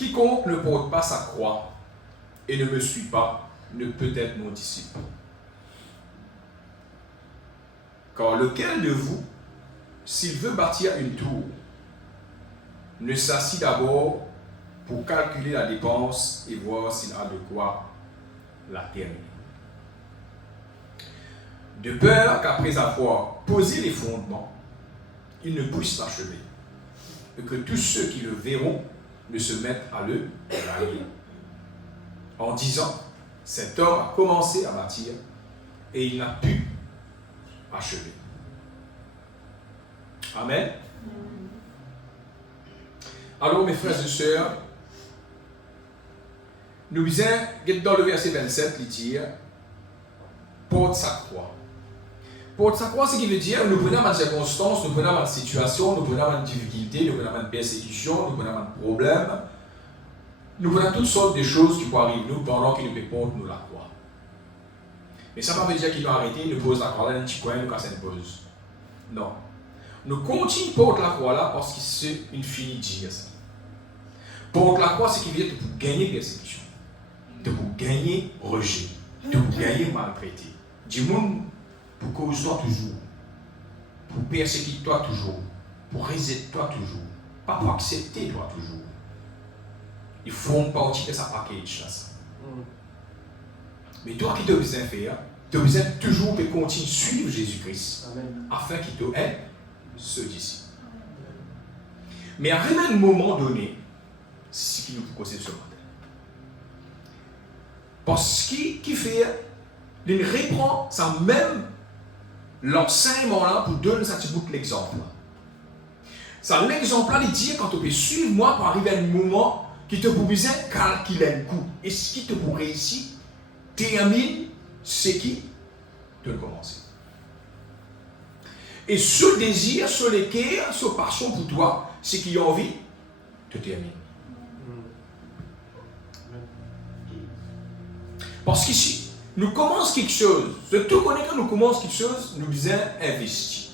quiconque ne porte pas sa croix et ne me suit pas ne peut être mon disciple. Car lequel de vous, s'il veut bâtir une tour, ne s'assit d'abord pour calculer la dépense et voir s'il a de quoi la terminer. De peur qu'après avoir posé les fondements, il ne puisse l'achever, et que tous ceux qui le verront ne se mettent à le railler. En disant, cet homme a commencé à bâtir et il n'a pu achever. Amen. Alors mes frères et sœurs, nous lisons dans le verset 27, il dit, porte sa croix. Porte sa croix, ce qui veut dire, nous prenons une circonstance, nous prenons une situation, nous prenons une difficulté, nous prenons une persécution, nous prenons un problème, nous prenons toutes sortes de choses qui peuvent arriver nous pendant qu'il nous porte nous la croix. Mais ça ne veut pas dire qu'il nous arrêter, il nous pose la croix là, un petit coin, nous casse une pause. Non. Nous continuons porte la croix là parce que c'est une finie dire ça. Porte la croix, c'est qui veut dire pour gagner persécution, pour gagner rejet, pour gagner maltraité. Du monde pour cause-toi toujours, pour persécuter-toi toujours, pour résister-toi toujours, pas pour accepter-toi toujours. Ils font partie de sa package là. Mais toi qui te besoin faire, tu as besoin toujours de continuer à suivre Jésus-Christ afin qu'il te aide ce disciple. Mais à un moment donné, c'est ce qui nous cause ce matin. Parce qu'il fait, il reprend ça même l'enseignement là pour donner ça petit bout de l'exemple. Ça l'exemple là, il dit quand tu peux suivre moi pour arriver à un moment qui te pour besoin calculer un coup. Et ce qui te pour réussir, termine ce qui te commence. Et ce désir, ce l'équerre, ce passion pour toi, ce qui a envie, te termine. Parce qu'ici, nous commençons quelque chose. Je te connais quand nous commençons quelque chose, nous disons investir.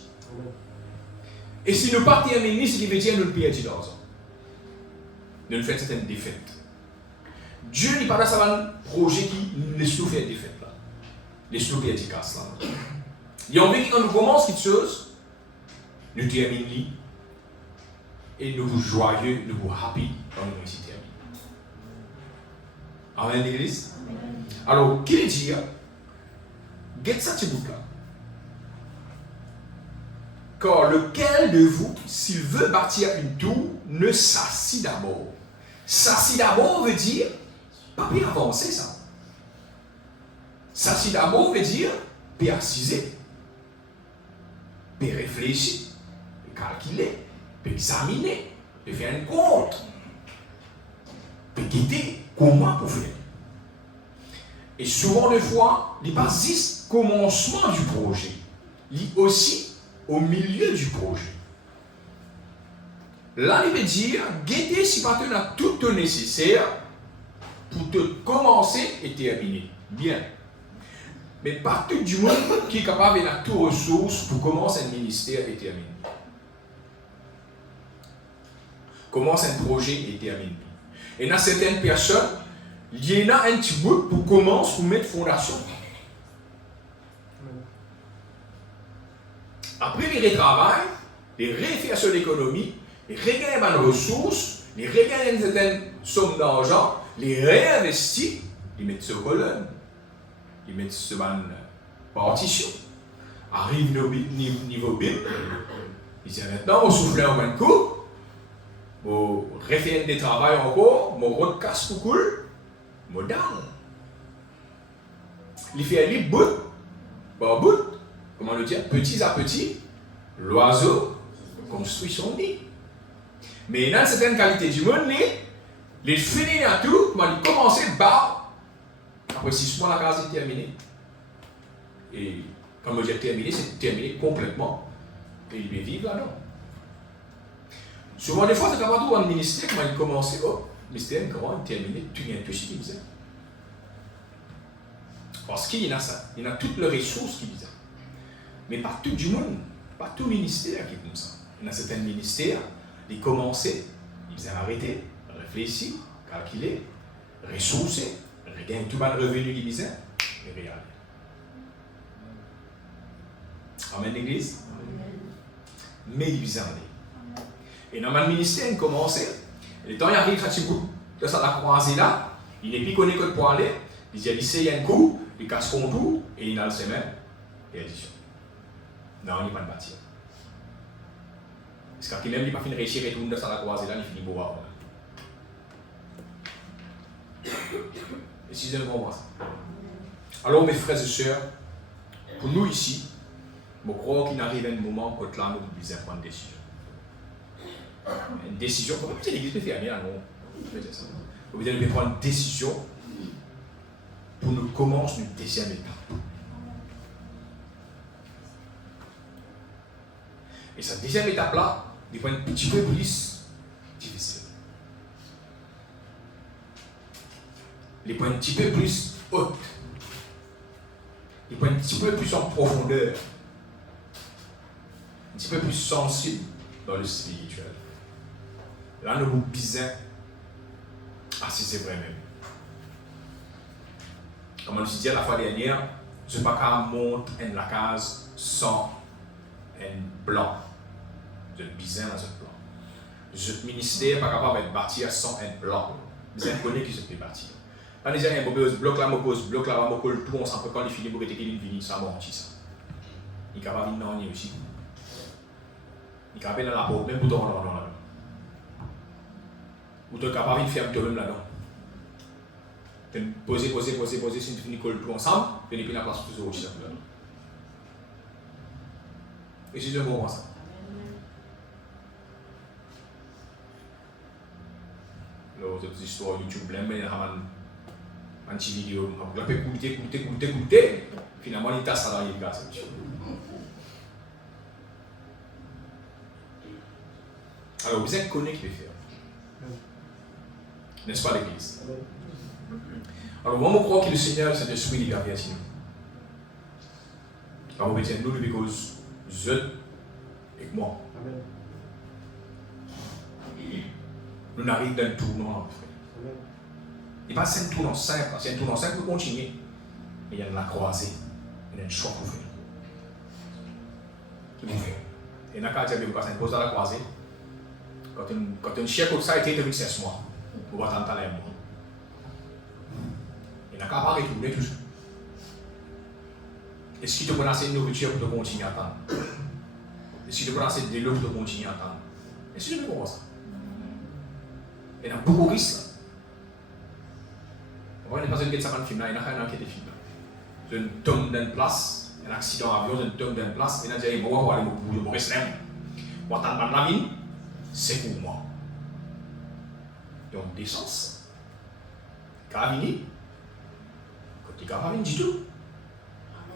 Et si nous ne pas terminer, ce qui veut dire nous perdons de l'argent. Nous faisons certaines défaites. Dieu n'est pas dans un projet qui laisse nous faire des défaites là. Laisse nous faire des casses là. Il y a envie que quand nous commençons quelque chose, nous terminons et nous vous joyeux, nous vous happy quand nous réussissons terminer. Amen l'église. Alors, qu'il dit, get ça petit bout là. Car lequel de vous, s'il veut bâtir une tour, ne s'assit d'abord. S'assit d'abord veut dire, pas bien avancer ça. S'assit d'abord veut dire, bien assiser, bien réfléchir, bien calculer, bien examiner, bien faire un compte, bien guider comment pour faire. Et souvent des fois, il pas juste commencement du projet, il aussi au milieu du projet. Là, il veut dire, guetter si tu as tout le nécessaire pour te commencer et terminer. Bien. Mais pas tout du monde qui est capable d'avoir toutes les ressources pour commencer un ministère et terminer. Commence un projet et termine. Et dans certaines personnes, il y a un petit bout pour commencer, pour mettre fondation. Après, il retravaille, il refait sur l'économie, il regagne des ressources, il regagne une certaine somme d'argent, il réinvestit, il met sur colonne, il met sur une partition. Arrive au niveau BIM, il dit maintenant, on souffle un bon coup, on refait des travail encore, on recasse pour cool, on down. Il fait un bout par bout. Comment le dire, petit à petit, l'oiseau construit son nid. Mais dans certaines qualités du monde, les finit à tout, il commence bas. Après 6 mois, la case est terminée. Et quand je dis terminé, c'est terminé complètement. Et il peut vivre là-dedans. Souvent, des fois, c'est comme tout un ministère, quand il commence, oh, ministère, comment il termine, tu viens tout ce qu'il faisait. Parce qu'il y a ça, il y a toutes les ressources qu'il a. Mais pas tout du monde, pas tout ministère qui est comme ça. Il y a certains ministères, ils commençaient, ils ont arrêté, réfléchi, calculer, ressourcer, regagner tout le revenu qui bizarre et réaliser. Amen, l'église. Mais il bizarre. Et dans le ministère, il commence. Le temps il arrive, ça tient coup. De ça, la croisée là, il n'est plus connu que pour aller. Il dit, il y a un coup, il casse son tout, et il a le semaine. Et édition. Non, il n'y a pas de bâtir. Parce qu'il n'a pas fini de réussir et tout le monde de ça, la croisée là, il finit beau avoir. Et si je ne comprends pas. Alors, mes frères et sœurs, pour nous ici, je crois qu'il arrive un moment où là, nous devons prendre une décision. Une décision, comme si l'église peut faire bien, non? Vous devez prendre une décision pour nous commencer une deuxième étape. Et cette deuxième étape-là, il faut un petit peu plus difficile. Il faut un petit peu plus haute. Il faut un petit peu plus en profondeur. Un petit peu plus sensible dans le spirituel. Là, nous vous bisons. Ah, si c'est vrai même. Comme on le dit la fois dernière, je ne peux pas monter la case sans un plan. Je bisons dans ce plan. Le ministère n'est pas capable de bâtir sans un plan. Vous avez connu qui se fait bâtir. Quand les gens ont bloc là, bloc là, tout, on s'en peut quand il finit pour que les vignes, ça monte ça. Il est capable de venir aussi. Il est capable de dans la porte, même pour ton là. Ou tu es capable de faire toi-même là-dedans. Tu poser, si tu finis tout ensemble, tu n'as plus la place pour tout aussi. Et si je comprends ça. Alors, cette histoire YouTube, mais il y a une petite vidéo, on peut écouter, finalement, il tasse dans les gars. Alors, vous êtes connus qui peut faire. N'est-ce pas l'église? Alors, moi, je crois que le Seigneur, c'est l'esprit qui a fait nous. Alors, vous dites, nous, because je et moi. Nous n'arrivons d'un tournant. Il n'y a pas un tournant simple. C'est un tournant simple pour continuer. Mais il y a de la croisée. Il y a un choix pour faire. Qui vous fait? Et dans le cas où vous passez une pause à la croisée, quand un chien comme ça a été devenu 16 mois, vous va t'entendre un mois. Il n'a qu'à pas retourner tout ça. Est-ce qu'il te prend assez de nourriture pour te continuer à attendre? Est-ce qu'il te prend assez de l'eau pour te continuer à attendre? Est-ce que tu peux comprendre ça? Il y a beaucoup de risques. On va passer une film là, il y a un enquête de film. Je tombe dans une place, un accident avion, je tombe dans une place, et je dis, je vais aller me rester là. Je vais attendre la vie, c'est pour moi. Donc, d'essence. Carabini, quand tu es capable du tout.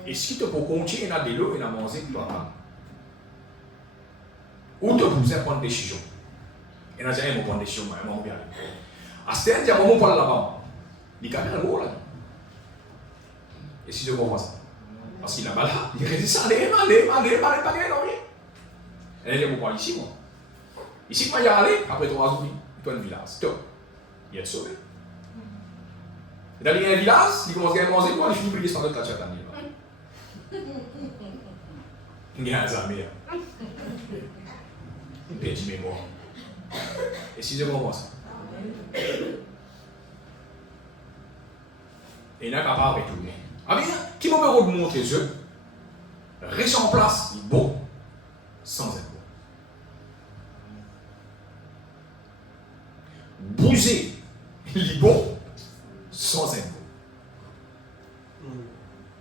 Et si tu peux continuer à de l'eau et à manger, tu attends. Ou tu peux prendre des décisions. Et là, j'ai prendre des décisions, je vais aller. À ce moment, il y a un moment pour aller là-bas. Il y a un mot là. Et si je comprends ça? Parce qu'il a mal là. Il dit ça, allez, pas non. Et là, je vais ici, moi. Ici, moi, il y a allé, après 3 jours, il y a un village. Stop. Il y a sauvé. Et là, il y a un village, il commence à manger, il finit par l'histoire de la chatte. Il y a un ami. Il perd du mémoire. Et si je comprends ça? Et il n'a qu'à pas retourner. Ah bien, qui m'a montré les yeux? Reste en place, il est bon, sans être bon. Bouger, il est bon, sans être bon.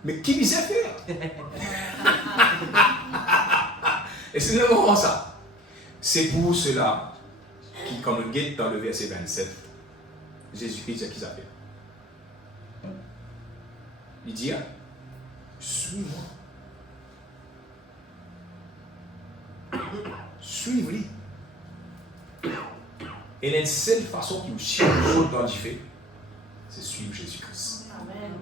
Mais qui disait faire? Et c'est vraiment ça. C'est pour cela qui, quand on guette dans le verset 27, Jésus-Christ dit qu'il a fait. Il dit, suis-moi. Suivez-lui. Et la seule façon qu'il cherche dans le fait, c'est suivre Jésus-Christ. Amen.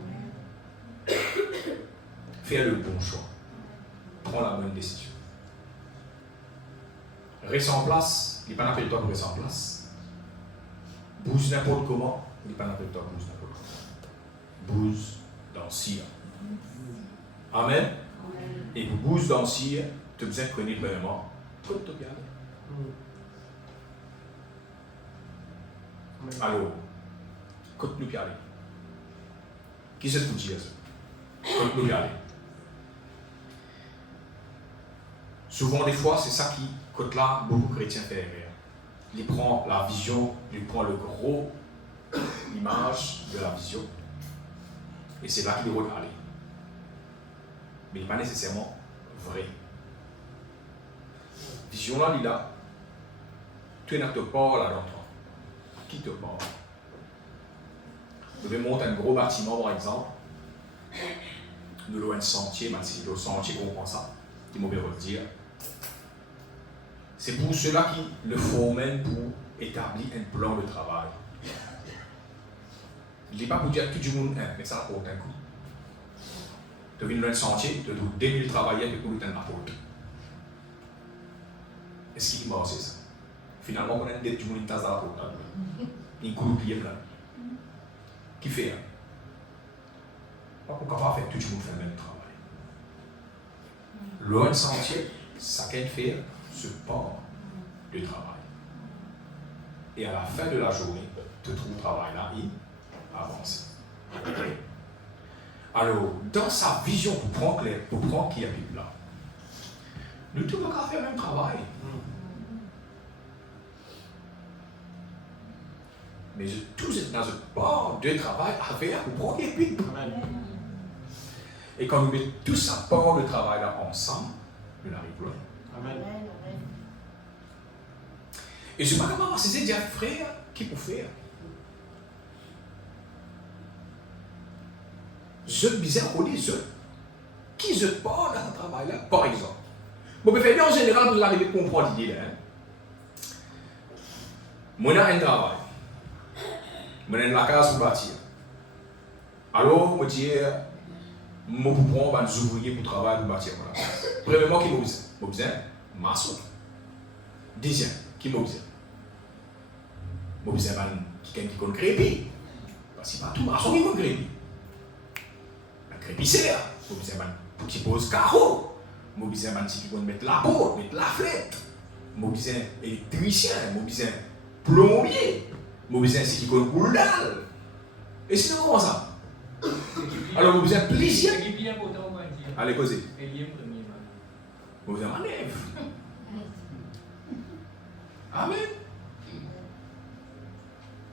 Faire le bon choix. Prends la bonne décision. Reste en place. Il n'est pas appelé toi pour rester en place. Bouge n'importe comment, il n'est pas n'importe quoi, bouge n'importe comment. Bouge dans le cire. Amen. Et pour bouge dans le cire, tu as besoin de connaître vraiment. Comme tu regardes. Alors, quand nous parlons, qui c'est que vous dites ça? Quand nous parlons. Souvent, des fois, c'est ça qui, quand là, beaucoup de chrétiens font erreur. Ils prennent la vision, ils prennent le gros image de la vision, et c'est là qu'ils doivent aller. Mais il n'est pas nécessairement vrai. Vision là, il est là. Tu n'as pas là-dedans. Qui te parle? Nous devons monter un gros bâtiment, par exemple. Nous avons un sentier, même si le sentier comprend ça, qui m'a bien dire. C'est pour ceux-là qui le font même pour établir un plan de travail. Il n'est pas pour dire que tout le monde mais ça apporte un coup. Tu viens dans un sentier, tu as 2000 travailleurs pour lui apporter. Est-ce qu'il m'a c'est ça? Finalement, on a une dette du monde qui tasse dans la porte. Il coule pied là. Qui fait? Pas pour faire tout le monde faire le même travail. Loin de sentier, ça qu'elle fait, ce part de travail. Et à la fin de la journée, tu trouves le travail là et avance. Alors, dans sa vision, pour prendre qui habite là, nous ne pouvons pas faire le même travail. Mais tous êtes dans un part de travail à faire pour prendre qui habite. Et quand nous mettons tous sa part de travail là ensemble, nous arrivons loin. Amen. Et je ne sais pas comment c'est dire frère qui peut faire. Je bizarre qu'on dit qui je parle dans ce travail là, par exemple. Bon, mais en général, vous arrivez à comprendre l'idée là. Moi, j'ai un travail. Moi, j'ai la case pour bâtir. Alors, je dis, je prends des ouvriers pour travailler pour bâtir. Premièrement, qui m'a besoin? J'ai besoin de maçon. Deuxième, qui m'a besoin? J'ai besoin de quelqu'un qui connaît crépi. Parce que ce n'est pas tout maçon qui connaît crépi. La crépissère, j'ai besoin de qui pose carreau. J'ai besoin de qui connaît mettre la porte, mettre la fenêtre. J'ai besoin d'électricien, j'ai besoin de plombier. J'ai besoin de ceux qui connaissent boule dalle. Et sinon, comment ça? Alors, j'ai besoin de plaisir. Allez, causez. J'ai besoin de manœuvre. Amen.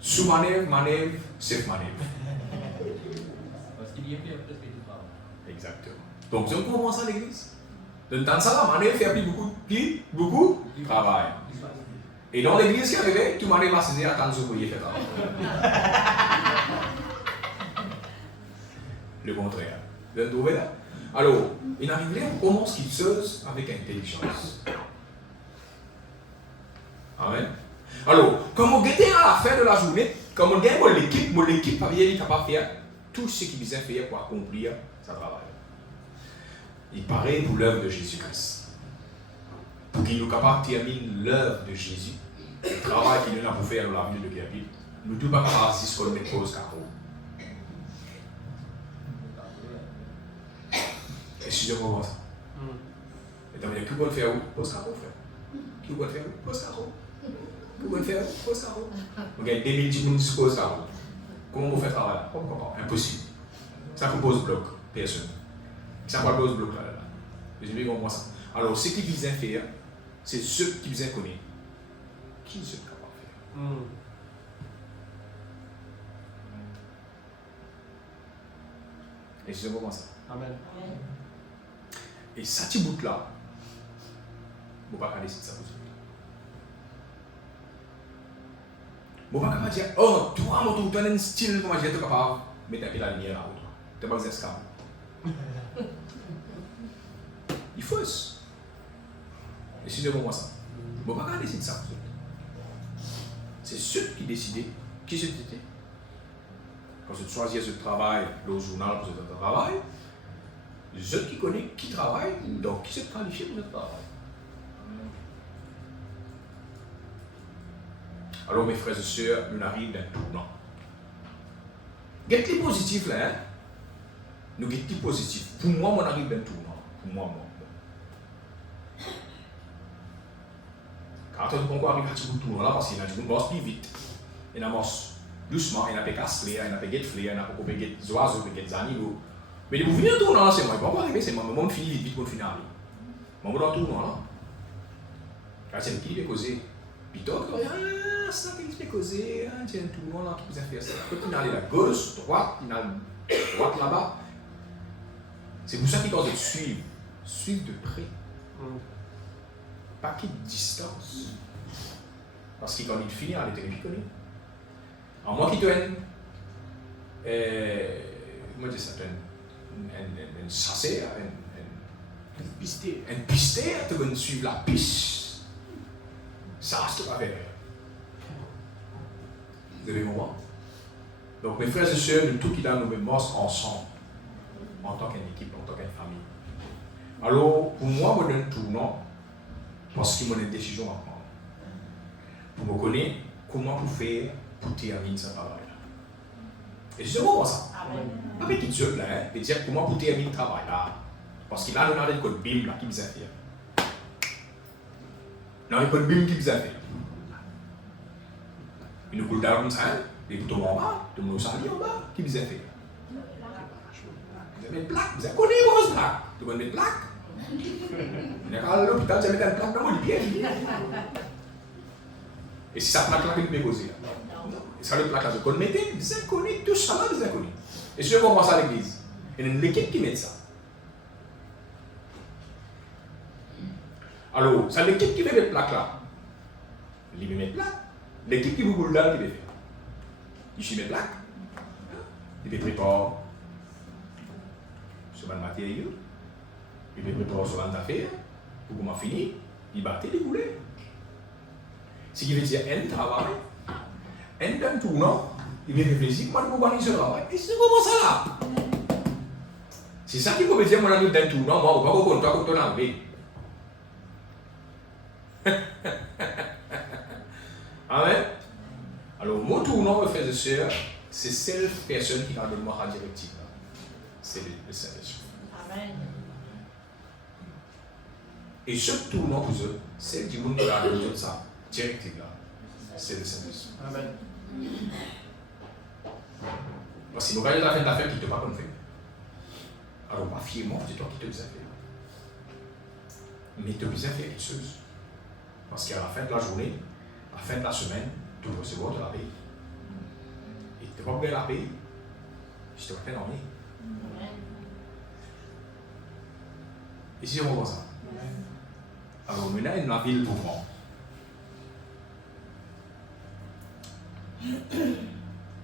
Sous manœuvre, sauf manœuvre. Parce qu'il y a plus de travail. Exactement. Donc, vous comprenez ça à l'église? Dans ça, la manœuvre fait beaucoup de travail. Et dans l'église qui arrive, tout le monde va se dire attends, vous voyez faire travail. Le contraire. Vous avez trouvé là? Alors, il arrive là, on commence qu'il chose avec intelligence. Amen. Alors, comme on était à la fin de la journée, comme on gagne l'équipe est capable de faire tout ce qu'il besoin faire pour accomplir sa travail. Il paraît pour l'œuvre de Jésus-Christ. Pour qu'il nous capable de terminer l'œuvre de Jésus, le travail qu'il nous a pour faire dans la vie de Pierre-Ville, nous ne devons pas passer ce qu'on met pause carreau. Excusez-moi ça. Et tu vas dire, qui peut le faire où? Pause carreau, frère. Qui peut le faire où? Pause carreau. Qui peut le faire où? Pause carreau. Donc, il y a 2000 personnes qui posent carreau. Comment on fait travail là? Impossible. Ça propose bloc, personne. Ça propose bloc là. Les amis comprennent ça. Alors, ce qu'ils visent à faire, c'est ceux qui visent à connaître. Qui sont capables de faire? Et je comprends ça. Amen. Et ça, petit bout là, je ne vais pas décider ça pour vous. Je ne vais pas dire, oh, toi, tu as un style, comment je vais être capable de mettre un peu la lumière là-haut. Tu n'es pas esclave. Il faut. Excusez-moi ça. Je ne vais pas décider ça pour vous. C'est ceux qui décident qui se décident. Quand tu choisis ce travail, le journal pour ce travail, ceux qui connaissent qui travaille, donc qui se qualifient pour ce travail. Alors mes frères et sœurs, nous arrivons d'un tournant. Qu'est-ce qui est positif là, hein? Nous qu'est-ce qui est positif? Pour moi, on arrive d'un tournant. Pour moi. Quand on peut arriver à ce tournant là, parce qu'il y a du monde bosse plus vite. Il y a doucement, il y a des casses, il y a des guettes fleurs, il y a des oiseaux, des animaux. Mais les venir tournant là, c'est moi. Il ne peut pas arriver, c'est moi. Mais on finit vite, on finit à aller. Mais on va dans le tournant là. Quand c'est qui qui causer. Puis d'autres, ça qui fait causer, tiens, tout le monde là qui vous a fait ça. Quand il y a la gauche, droite, il y a la droite là-bas. C'est pour ça qu'il doit suivre. Suivre de près. Pas qu'il distance. Parce que quand il finit, il est terrifié. Alors moi qui donne, comment dire ça, un chasseur, un pisteur, tu vas suivre la piste. Ça, c'est pas vrai. Vous avez compris? Donc, mes frères et sœurs, nous tous qui nous mettons ensemble, en tant qu'équipe, en tant qu'une famille. Alors, pour moi, je donne tout non, parce qu'il y a une décision à prendre. Pour me connaître comment vous faire pour terminer ce travail. Et je sais pas ça. Pas avec qui Dieu là, hein, dire comment pour terminer le travail là. Parce qu'il a le code BIM là qui vous a fait. Non, il n'y a pas de bim qui vous a fait. Il nous coule d'argent comme ça, les boutons en bas, tout le monde s'habille en bas, qui vous a fait. Vous avez une plaque, vous avez connu vos plaques. Tout le monde met une plaque. Il y a à l'hôpital, vous avez une plaque dans le pied. Et si ça plaque là, vous pouvez causer. Et ça, le plaque là, vous connaissez, vous avez connu, tout ça là, vous avez connu. Et si je commence à l'église, il y a une équipe qui met ça. Alors, c'est l'équipe qui fait les plaques là. Il met les plaques. L'équipe qui vous boule là, qui fait. Il fait les plaques. Il fait préparer sur le matériel. Il fait préparer sur l'affaire. Pour comment finir, il battait les boulets. Ce qui veut dire un travail, un d'un tournant, il vient réfléchir, moi je peux gagner ce travail. Et c'est comment ça là? C'est ça qui veut dire mon ami d'un tournant, moi je ne peux pas compter ton enlevé. Amen. Alors, mon tournant, mes frères et sœurs, c'est celle personne qui a donné la directive. C'est le Saint-Esprit. Amen. Et ce tournant pour eux, celle qui vous a donné ça, directive là, c'est le Saint-Esprit. Amen. Parce que si nous regardons la fin de l'affaire qui ne t'a pas fait, alors pas fièrement, c'est toi qui te besoin de faire. Mais tu as besoin de faire quelque chose. Parce qu'à la fin de la journée, à la fin de la semaine, tu vas recevoir de la paix. Et tu ne vas pas la paix, je te refais dormir. Et si on voit ça? Alors maintenant, il y a une ville pour moi.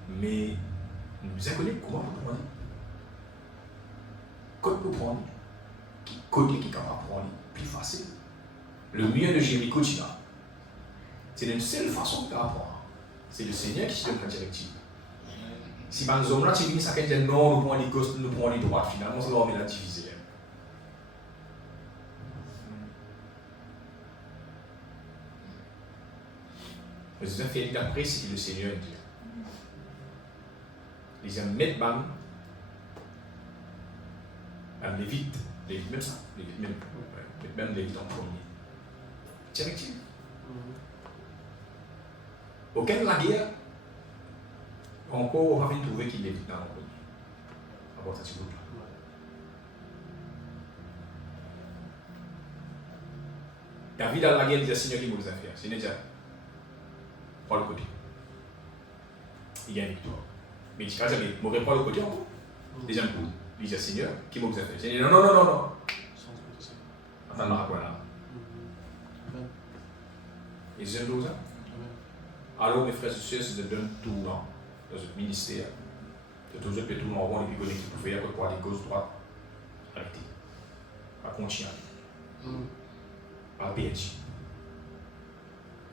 Mais nous avons connu comment pour prendre. Code pour prendre. Code qui est capable de prendre plus facile. Le mieux de Jéricho, c'est une seule façon de apprendre. C'est le Seigneur qui te donne la directive. Si par exemple, là, tu viens, ça dit non, nous prenons les gauches, nous prenons les droites, finalement, ça va la diviser. Mais c'est un fait d'après ce que le Seigneur dit. Les hommes mettent ban, les vites, même ça, même les vites en premier. Directive. Aucun de la guerre, encore on va venir trouver qu'il est dans le pays. À part ça, tu vois. David dans la guerre dit Seigneur qui vous a fait. Seigneur dit, prends le côté. Il y a une victoire. Mais il dit, quand il mauvais prend le côté encore. Déjà, il dit Seigneur qui vous a fait. Seigneur, non. Attends, on va quoi là. Et c'est un chose. Alors, mes frères et sœurs, c'est de donner tout dans le ministère. De toujours tout le monde, et puis qu'on est pour faire quoi, les gauches, droites, arrêtez. Pas continuer. Pas PH.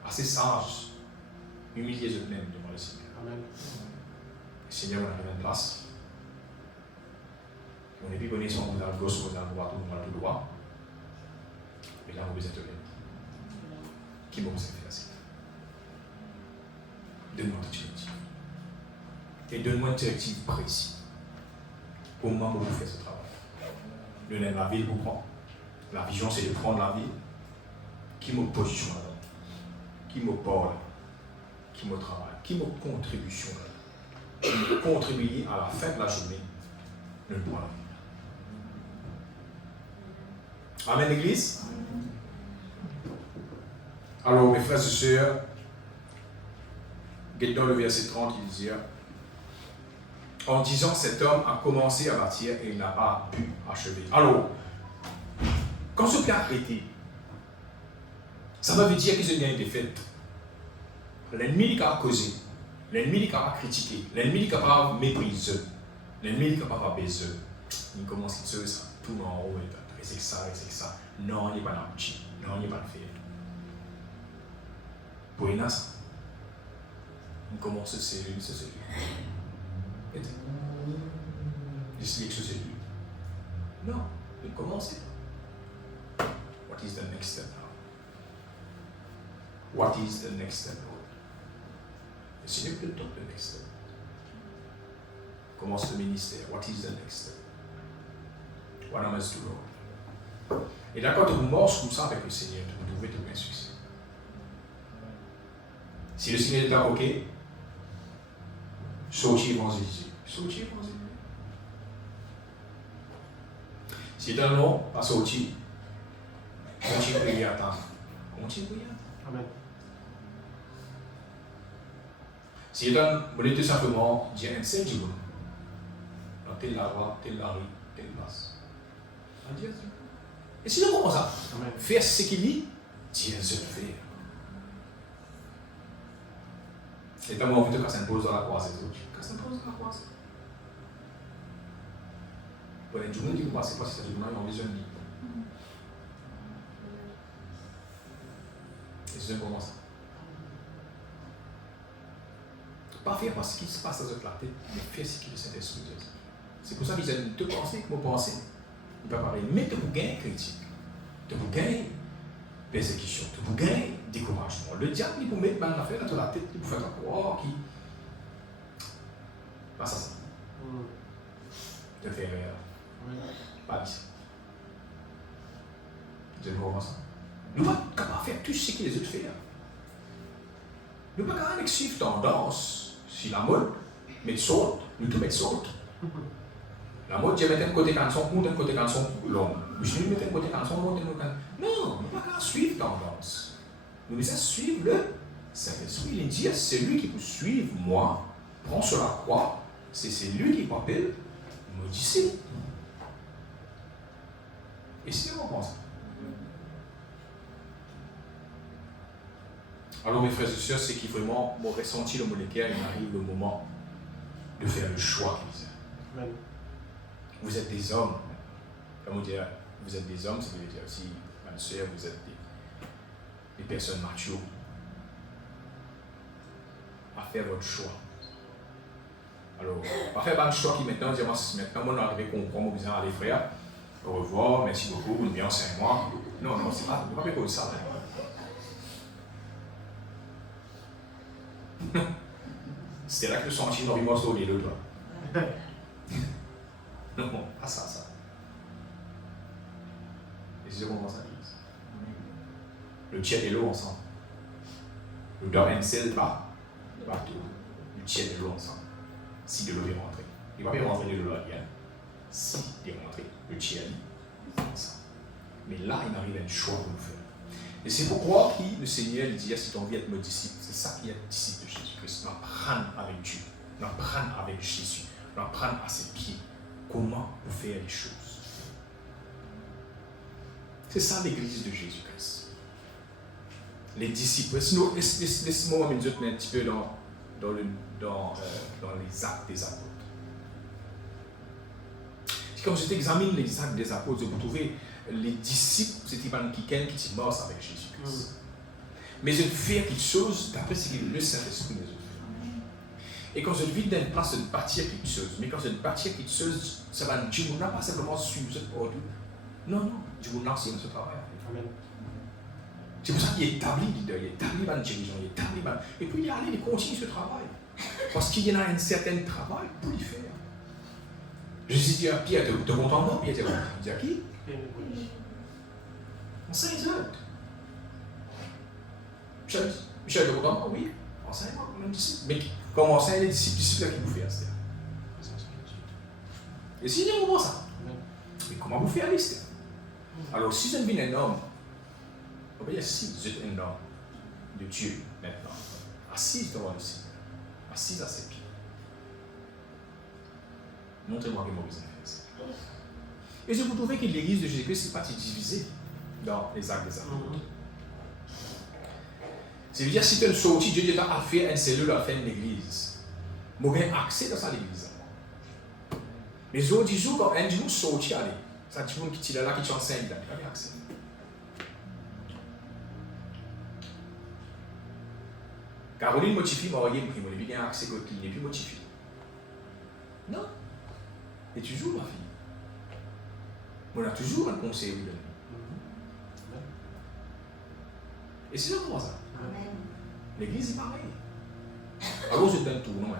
Assez sage. Humilier eux-mêmes devant le Seigneur. Amen. Le Seigneur, on a une place. On est plus connaissant dans le gauche, dans le droit, dans le droit. Mais là, on vous êtes qui m'a fait ça. Donne-moi ta directive. Et donne-moi une directive précise. Comment vous faire ce travail? Donnez la ville pour prendre. La vision, c'est de prendre la ville. Qui me positionne là? Qui me parle? Qui me travaille? Qui me contribution là? Qui me contribue à la fin de la journée de prendre la ville. Amen, Église? Alors, mes frères et sœurs, dans le verset 30, il dit, en disant, cet homme a commencé à bâtir et il n'a pas pu achever. Alors, quand ce plan a arrêté, ça veut dire que ce bien été fait. L'ennemi a causé, l'ennemi a critiqué, l'ennemi a méprisé, l'ennemi a baisé. Il commence à dire ça, tout en haut, et c'est ça, et c'est ça. Non, il n'est pas abouti, non, il n'est pas fait. Pour une ça, il commence à se serrer, il se lit que c'est lui. Non, il commence. What is the next step now? What is the next step? Le Seigneur peut donner le next step. Commence le ministère. What is the next step? What am I to do? Et là, quand tu morces comme ça avec le Seigneur, tu peux trouver tout un succès. Si le Seigneur est là, ok, sortir évangéliser. Sortir évangéliser. Si c'est un non, pas sortir. Continue à attendre. Continue à attendre. Amen. Si c'est un, vous voulez tout simplement dire un seul jour. Dans telle la roi, telle la rue, telle place. Et si nous comment ça? Amen. Faire ce qu'il dit, Dieu se le fait. Et t'as envie de quand ça pose dans la croisée. Quand ça pose dans la croisée. Pour les journées qui vont passer, parce que ces journées ont besoin de lui. Et c'est comment ça? Pas faire parce qu'il se passe dans la tête, mais faire ce qu'il est Saint-Esprit. C'est pour ça qu'ils aiment te penser que vous pensez. Il va parler, mais tu peux gagner critique, tu peux gagner persécution, tu peux gagner découragement. Le diable, il peut mettre mal affaire dans la tête, il peut faire croire qu'il. Pas ça. Te faire rire. Pas ici. Vous allez voir ça. Nous ne sommes pas capables de faire tout ce que les autres font. Nous ne sommes pas capables de suivre tendance, si la mode, mais saute, nous te mettons saute. La mode, je mets un côté canson, ou un côté canson long. Je mets un côté canson, ou un côté canson. Non, nous ne sommes pas capables de suivre tendance. Nous devons suivre le Saint-Esprit. Il dit, c'est lui qui peut suivre moi, prend sur la croix, c'est lui qui m'appelle, me disciple. Et c'est ce qu'on pense. Alors mes frères et sœurs, c'est qui vraiment m'ont ressenti le moléculaire, il arrive le moment de faire le choix qu'ils aiment. Vous êtes des hommes. Comme on dit, vous êtes des hommes, ça veut dire aussi, ma sœur, vous êtes des personnes matures. À faire votre choix. Alors, pas faire un choix qui maintenant, dire maintenant, on a arrivé qu'on prend besoin à les frères. Au revoir, merci beaucoup, une bien 5 mois. Non, non, c'est pas comme ça. C'était là que le sentiment du morceau des deux doigts. Non, pas ça. Et c'est comment ça dit. Le tiers et l'eau ensemble. Le beurre et le sel pas partout. Le tiers et l'eau ensemble. Si de l'eau est rentrée. Il ne va pas rentrer de l'eau bien. Si il est rentré, le tiers ensemble. Mais là, il arrive à un choix pour nous faire. Et c'est pourquoi le Seigneur dit, si tu as envie d'être mon disciple, c'est ça qui est disciple de Jésus-Christ. D'apprendre avec Dieu, d'apprendre avec Jésus, d'apprendre à ses pieds comment faire les choses. C'est ça l'église de Jésus-Christ. Les disciples. Sinon, laisse-moi me dire un petit peu dans les actes des apôtres. Quand je t'examine les actes des apôtres, vous trouvez les disciples, c'était pas quelqu'un qui était mort avec Jésus-Christ. Mais ils font quelque chose d'après ce que le Saint-Esprit nous a fait. Et quand je vis dans une place de bâtir quelque chose, mais quand je bâtir quelque chose, ça va Dieu n'a pas simplement suivre ce ordre. Non, Dieu vous lance dans ce travail. Amen. C'est pour ça qu'il établit leader, il établit un dirigeant, il établit un... Et puis il est allé, il continue ce travail. Parce qu'il y en a un certain travail pour y faire. Jésus dit à Pierre, t'es content non? Pierre était content. Il dit à qui? Enseigne les autres. Michel, t'es content non? Oui. Enseigne même disciple. Mais comme enseigne les disciples, disciples qui vous faites, c'est-à-dire. Et si il comment ça? Mais comment vous faites à liste? Alors si je devine un homme, on va dire si vous êtes un homme de Dieu maintenant, assis devant le Seigneur, assis à ses pieds. Montrez-moi comment vous avez fait ça. Et je vous trouvez que l'église de Jésus-Christ est partie divisée dans les actes des apôtres. C'est-à-dire, si tu as une sortie, Dieu dit à faire une cellule, à faire une église. Vous avez accès dans cette église. Mais les autres jours, quand un jour sorti, allez, ça dit qui est là, qui t'enseigne, il a accès. Caroline Motifi m'a envoyé une il a accès à il n'est plus Motifi. Non. Et toujours ma fille. On a toujours un conseil à lui donner. Et c'est comment ça? L'église est pareille. Alors je donne tout, non?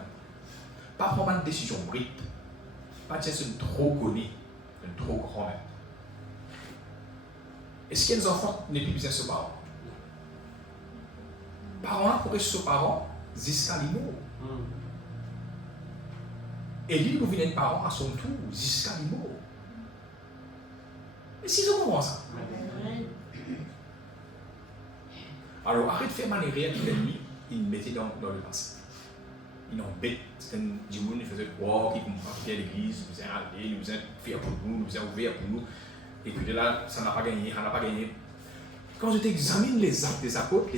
Pas prendre une décision brute. Pas dire c'est trop connu, un trop grand. Est-ce qu'il y a des enfants qui n'ont plus besoin de ce parent? Parents pourraient se parents jusqu'à l'immo. Et lui, vous venez de parents à son tour jusqu'à l'immo. Et si ils ont ça? Alors arrête de faire manière tout l'ennemi, il le mettait dans le passé. Il embête. C'est un démon qui faisait croire qu'il comprend à l'église, nous faisait aller, nous faisait faire pour nous faisait ouvrir pour nous. Et puis de là, ça n'a pas gagné, ça n'a pas gagné. Quand je t'examine les actes des apôtres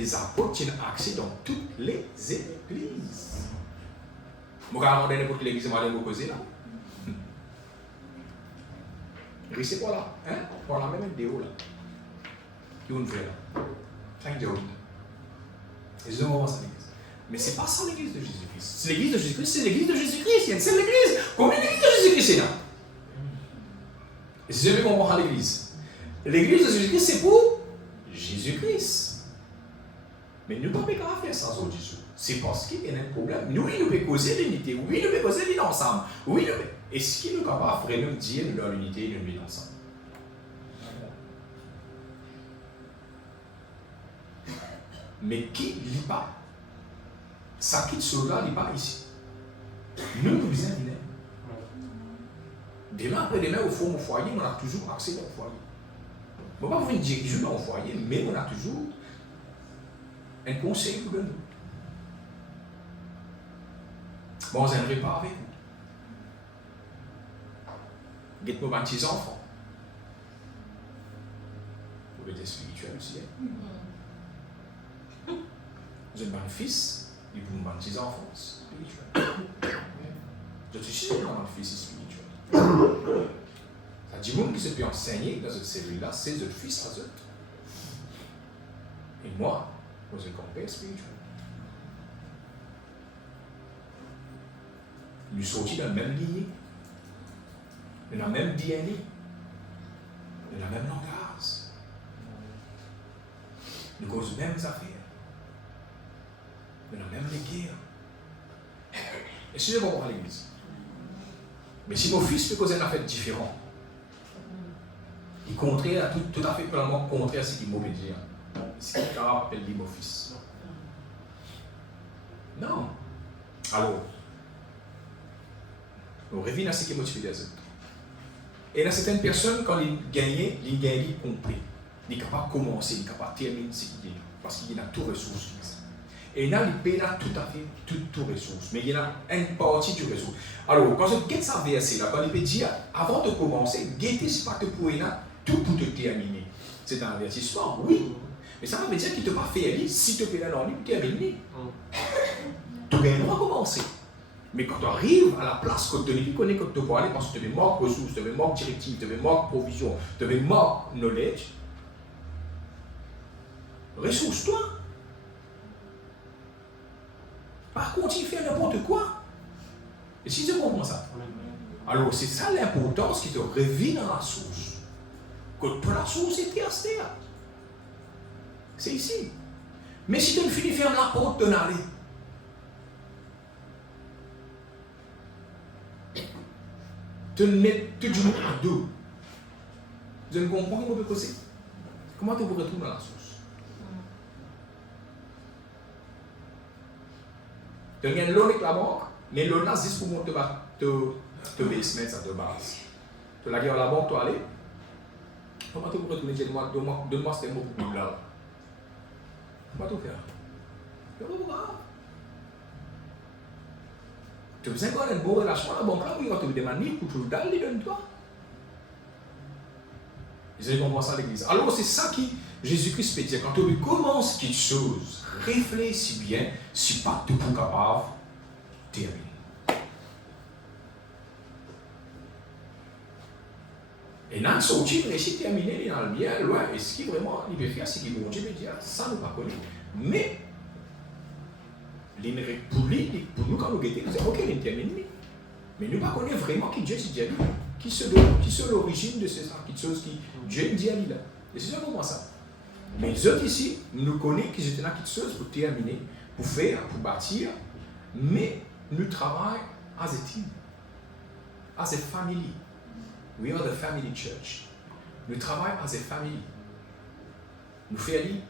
tiennent accès dans toutes les églises. Je vais regarder n'importe quelle église, je vais aller me poser là. Restez pas là, hein? Pour la même vidéo là. Qui vous fait là? 5 vidéos. Et je vais voir ça l'église. Mais ce n'est pas ça l'église de Jésus-Christ. C'est l'église de Jésus-Christ, c'est l'église de Jésus-Christ. Il y a une seule église. Combien d'églises de Jésus-Christ est là? Et si je veux comprendre l'église. L'église de Jésus-Christ, c'est pour Jésus-Christ. Mais nous ne pouvons pas faire ça sur Jésus. C'est parce qu'il y a un problème. Nous, il nous peut causer l'unité. Oui, nous peut causer l'unité ensemble. Oui, nous peut. Est-ce qu'il nous est capable de vraiment dire nous dans l'unité et nous vivre ensemble? Mais qui ne lit pas? Ça quitte cela, il n'est pas ici. Nous, nous disons venir. Demain après demain, au fond, au foyer, on a toujours accès au foyer. On ne va pas vous diriger dans le foyer, mais on a toujours un conseil pour nous. Bon, je n'aimerais pas avec vous. Dites-moi mes petits enfants. Vous pouvez être spirituel aussi. Vous êtes un fils. Et pour mes petits enfants spirituels. Je suis sûr que mon fils est spirituel. Ça dit monde qui se peut enseigner dans cette cellule-là, c'est le fils à eux. Et moi, je suis un père spirituel. Nous sortis dans la même lignée, dans la même DNA, dans la même langage. Nous causons les mêmes affaires. On a même les guerres. Et si je vais voir à l'église. Mais si mon fils peut causer une affaire différente, il est contraire, tout à fait pleinement contraire à ce qu'il m'a dit. C'est qu'il appelle lui mon fils. Non. Alors, on revient à ce qui motive les autres. Et dans certaines personnes, quand ils gagnent, ils compris. Ils sont capables de commencer, ils sont capables de terminer ce qu'ils gagnent. Parce qu'il y a toutes les ressources. Et il y a tout à fait toutes les ressources. Mais il y a une partie du ressource. Alors, quand je guette ça verset là, quand il peut dire, avant de commencer, guetter ce pas que pour tout pour te terminer. C'est un avertissement, oui. Mais ça veut dire qu'il ne t'a pas fait aller si tu fais dans lui, terminer. Tu vas recommencer. Mais quand tu arrives à la place que tu ne connais que tu vas aller, parce que tu as manque de ressources, tu as manque de directives, tu as manque de provision, tu as manque de knowledge, ressource-toi. Par contre, il fait n'importe quoi. Et si tu comprends ça, alors c'est ça l'importance qui te revient dans la source. Que toi, la source est terre. C'est ici. Mais si tu ne finis ferme la porte, tu n'as aller. Tu ne mets tout du monde à dos. Je ne comprends pas comment tu peux causer. Comment tu peux retourner dans la source? Tu gagnes l'eau avec la banque, mais l'eau là, c'est juste pour monter te basement, ça te base. Tu la gagnes à la banque, tu vas aller. Comment tu peux retourner? Donne-moi ce mot pour là. Comment tu faire? Tu vas voir. Tu as besoin d'une bonne relation à la banque là, où il va te demander pour tout le donne-toi. Vous allez comprendre ça à l'église. Alors c'est ça qui Jésus-Christ peut dire. Quand tu commences quelque chose, réfléchis bien si pas tout pour capable de terminer. Et dans ce qui réussit à terminer dans le bien, loin, et ce qui vraiment il veut faire, c'est qu'il Dieu veut dire, ça nous pas connu. Mais pour nous, quand nous guettons, nous disons, ok, il termine. Mais nous ne connaissons pas vraiment qui Dieu s'est dit. Qui est l'origine de ces chose qui Dieu dit à lui là. Et c'est ça comment ça. Mais les autres ici, nous connaissons qu'ils étaient là quelque chose pour terminer, pour faire, pour bâtir, mais nous travaillons as a team, as a family. We are the family church. Nous travaillons as a family. Nous faisons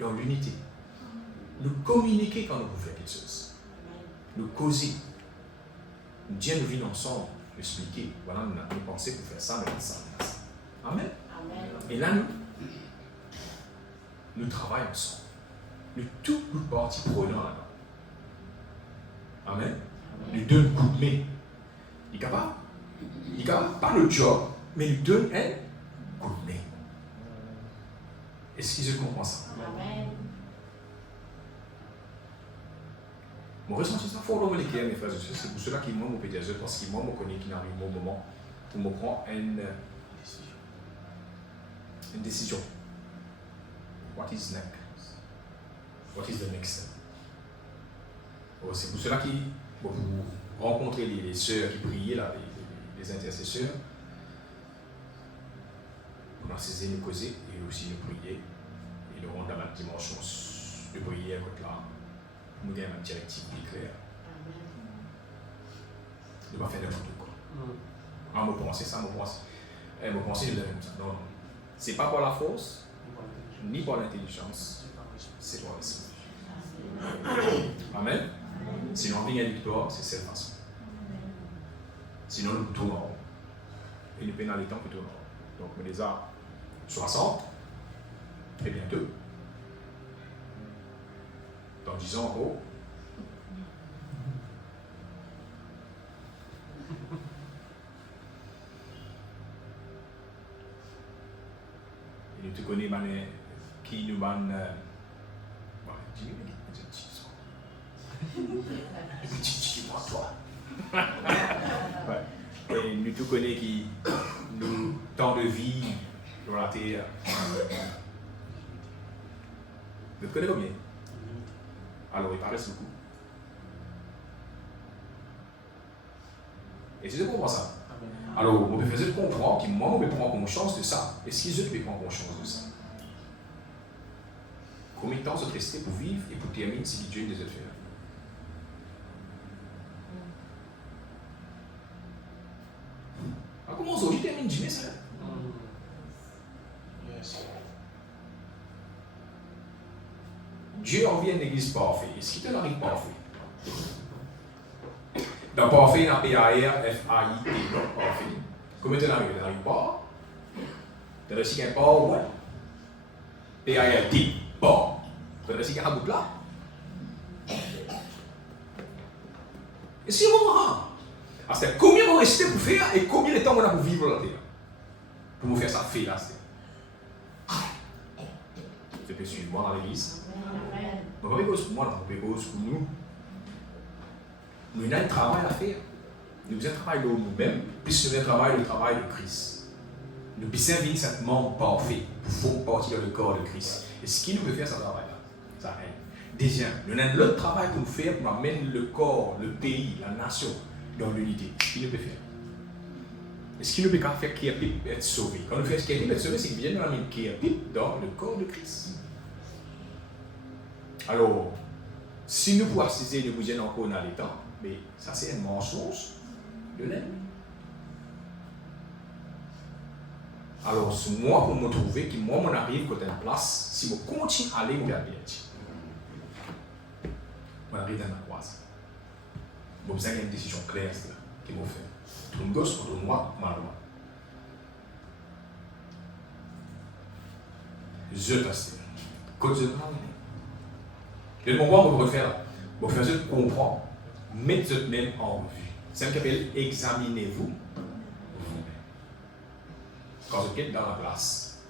dans l'unité. Nous communiquons quand nous faisons quelque chose. Nous causons. Dieu nous vient ensemble. Expliquer, voilà, nous pensons pour faire ça, mais ça. Amen. Amen. Et là, nous travaillons ensemble. Nous, tous nous parties prenants là-bas. Amen. Nous donnons coup de main. Il est capable. Il est capable, pas le job, mais nous donne un coup de main. Est-ce que je comprends ça? Amen. Mon ressenti, ça faut le mes frères et sœurs. C'est pour cela qu'il m'a mon pédagog, parce qu'il m'a connaît qu'il arrive au moment où me prend une décision. What is next? What is the next step? Oh, c'est pour cela qu'il vous rencontrez les sœurs qui priaient là, les intercesseurs. Pendant ces années causées, et aussi nous prier. Et nous rendre dans la dimension de prière contre là. Nous avons une directive qui est claire. Nous ne pas faire n'importe quoi. Ah, me penser ça, me penser. Me penser de comme ça. Non, non. Ce n'est pas par la force, ni par l'intelligence, c'est par l'esprit. Amen. Sinon, on vient à la victoire, c'est cette façon. Sinon, nous tournons. Et nous peinons les temps que tournons. Donc, on les a 60, et bientôt. Dans 10 ans, en gros. Et nous te connaissons, qui nous van. Dis-moi, toi. Et nous te connaissons qui nous, temps de vie sur la terre. Vous te connaissez combien? Alors, il paraît beaucoup. Et tu comprends ça? Alors, on peut faire comprendre que moi, on peut prendre conscience de ça. Est-ce qu'ils peuvent prendre conscience de ça? Combien de temps se rester pour vivre et pour terminer ce que Dieu nous a fait? Comment aujourd'hui termine Dieu ça? Dieu envie une église parfaite. Est-ce qu'il te l'arrive parfait? Dans parfait, dans P-A-R-F-A-I-T, parfait. Combien tu l'arrives? Tu n'arrives pas? Tu as réussi qu'un pas, ouais? P-A-R-T, pas. Tu as réussi qu'un bout là? Et si on va c'est combien on rester pour faire et combien de temps on a pour vivre là-dedans? Pour nous faire ça fait là, c'est. Tu peux suivre moi dans l'église? Nous ne pouvons pas moi, nous pouvons pas pour nous. Nous avons un travail à faire. Nous avons un travail de nous-mêmes, puisque nous avons le travail de Christ. Nous puissions vivre cette monde parfait pour faire partie du corps de Christ. Et ce qui nous peut faire ce travail-là, ça aide. Deuxième, nous avons l'autre travail pour nous faire pour amener le corps, le pays, la nation dans l'unité. Ce qui nous peut faire. Et ce qui nous peut faire qui est être sauvé. Quand nous faisons ce qui est être sauvé, c'est qu'il vient nous amener qui est dans le corps de Christ. Alors, si nous pouvons assister de vous encore dans les temps, mais ça c'est un mensonge de l'ennemi. Alors, moi, pour me trouver, que moi, on arrive côté une place, si je continue à aller vers bien, on arrive dans la croise. Vous avez une décision claire qui vous fait. Tout le gosse, tout le moi, malheureusement. Je teste. Quand je parle, le moment où vous refaire, vous faites comprendre, mettez votre même en vue. C'est ce qu'on appelle examinez-vous vous-même. Quand vous êtes dans la place,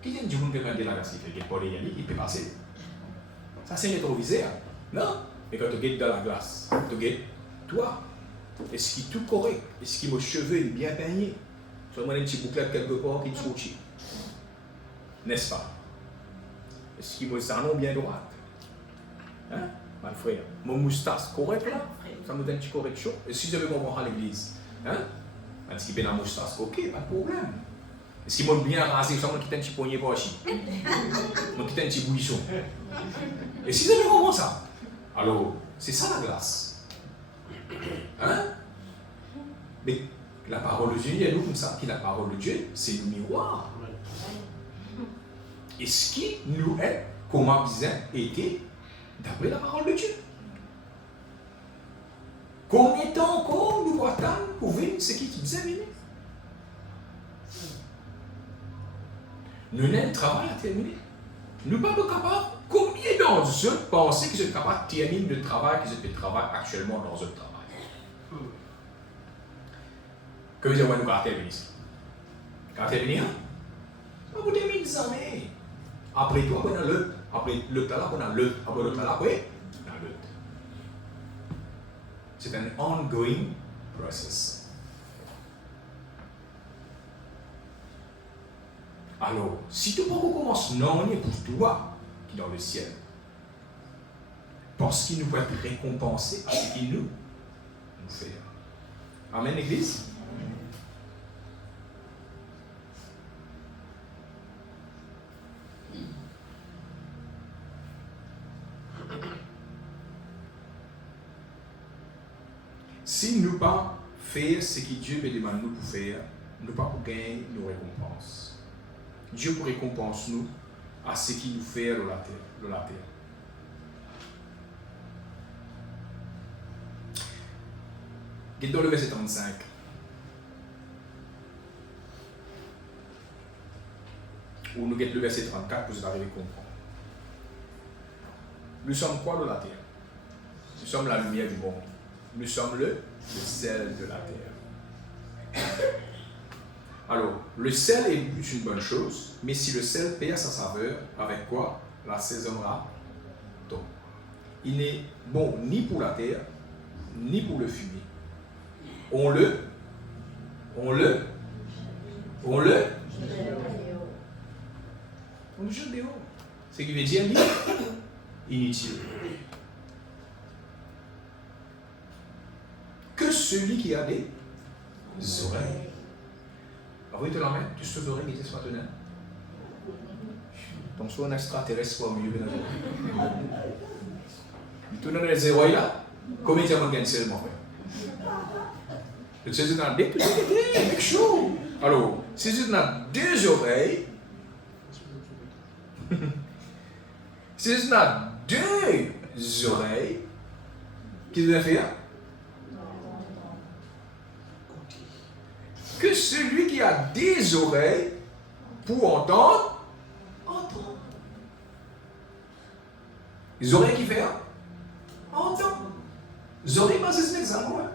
qui vient du monde qui peut la glace, il peut pas y aller, il peut passer. Ça c'est rétroviseur. Non, mais quand tu es dans la glace, tu es toi. Est-ce qu'il est tout correct? Est-ce que mon cheveu est bien peigné? Seulement une petite bouclette quelque part qui est sortie. N'est-ce pas? Est-ce que mon salon bien droit? Hein? Mon frère, mon moustache correct là? Ça me donne une petite correction. Est-ce que je vais comprendre à l'église? Hein? Est-ce qu'il y a une moustache? Ok, pas de problème. Est-ce qu'il m'a bien rasé? Ça m'a quitté un petit poignet pour ici. M'a quitté un petit bouillon. Est-ce que je vais comprendre ça? Alors, c'est ça la glace. Hein? Mais la parole de Dieu, il y a nous comme ça, que la parole de Dieu, c'est le miroir. Et ce qui nous est, comment bien été, d'après la parole de Dieu. Combien de temps encore nous attendons pour voir ce qui nous est venu? Nous n'avons pas travail à terminer. Nous ne sommes pas capables. Combien d'entre eux pensent qu'ils sont capables de terminer le travail qu'ils travaillent actuellement dans un travail? Que vous avez nous terminer ici? Quand terminer? Vous terminez jamais. Après toi, on a l'autre. Après le talent, on a l'autre. Après le talent, on a l'autre. C'est un ongoing process. Alors, si tu ne recommences non, pour toi qui est dans le ciel, parce qu'il nous peut être récompensé à ce qu'il nous fait. Amen, Église? Si nous ne pas faire ce que Dieu me demande nous pour faire, nous ne pas pour gagner nos récompenses. Dieu pour récompense nous à ce qu'il nous fait de la terre. Dans le verset 35. Ou nous guettons le verset 34 pour vous arriver à comprendre. Nous sommes quoi de la terre? Nous sommes la lumière du monde. Nous sommes le sel de la terre. Alors, le sel est une bonne chose, mais si le sel perd sa saveur, avec quoi l'assaisonnera donc. Il n'est bon ni pour la terre, ni pour le fumier. On le jette dehors. Ce qui veut dire inutile. Que celui qui a des oreilles. Envoyez te la main, tu te oreilles qui étaient soit tenant. Donc, soit un extraterrestre, soit au milieu de la vie. Tu donnes les oreilles là, combien de temps gagne seulement? Tu sais, tu as des quelque chose. Alors, si tu as deux oreilles, si tu as deux oreilles, qu'est-ce que tu vas faire? Que celui qui a des oreilles pour entendre, entend. Les oreilles qui font, entend. Les oreilles pas se mettre ça, quoi.